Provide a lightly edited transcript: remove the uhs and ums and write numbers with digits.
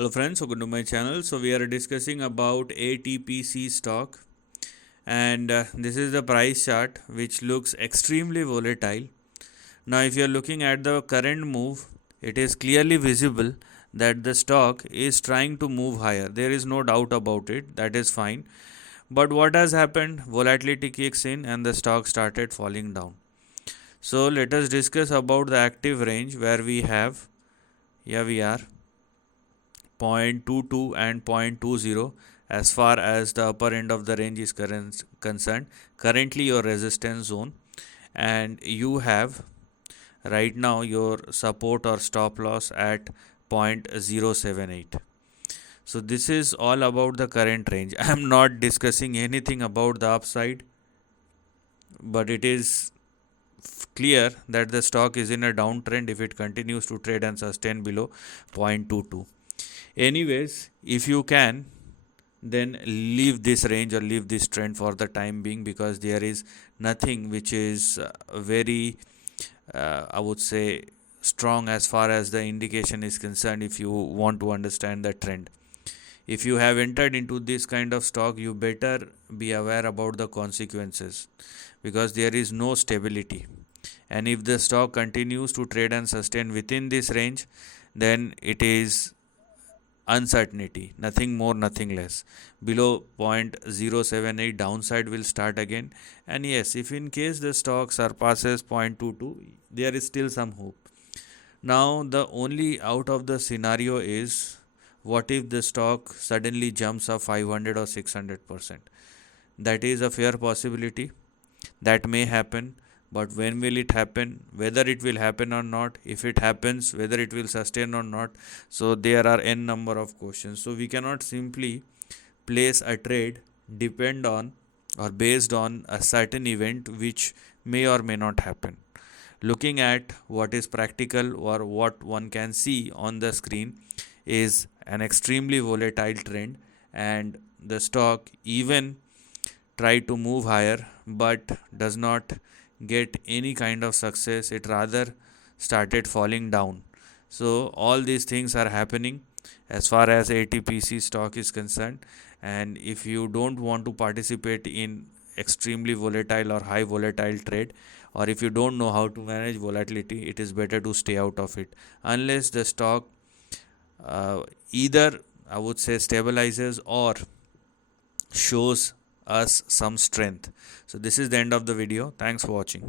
Hello friends, welcome to my channel. So we are discussing about ATPC stock, and this is the price chart which looks extremely volatile. Now if you are looking at the current move, it is clearly visible that the stock is trying to move higher. There is no doubt about it, that is fine. But what has happened? Volatility kicks in and the stock started falling down. So let us discuss about the active range where we have, here we are, 0.22 and 0.20 as far as the upper end of the range is concerned. Currently your resistance zone, and you have right now your support or stop loss at 0.078. So this is all about the current range. I am not discussing anything about the upside, but it is clear that the stock is in a downtrend if it continues to trade and sustain below 0.22. Anyways, if you can, then leave this range or leave this trend for the time being, because there is nothing which is very I would say strong as far as the indication is concerned. If you want to understand the trend, if you have entered into this kind of stock, you better be aware about the consequences, because there is no stability. And if the stock continues to trade and sustain within this range, then it is uncertainty, nothing more, nothing less. Below 0.078 downside will start again. And yes, if in case the stock surpasses 0.22, there is still some hope. Now the only out of the scenario is, what if the stock suddenly jumps up 500 or 600%? That is a fair possibility. That may happen. But when will it happen? Whether it will happen or not? If it happens, whether it will sustain or not? So there are n number of questions. So we cannot simply place a trade depend on or based on a certain event which may or may not happen. Looking at what is practical or what one can see on the screen is an extremely volatile trend, and the stock even tried to move higher but does not get any kind of success. It rather started falling down. So all these things are happening as far as ATPC stock is concerned. And if you don't want to participate in extremely volatile or high volatile trade, or if you don't know how to manage volatility, it is better to stay out of it unless the stock either, I would say, stabilizes or shows us some strength. So this is the end of the video. Thanks for watching.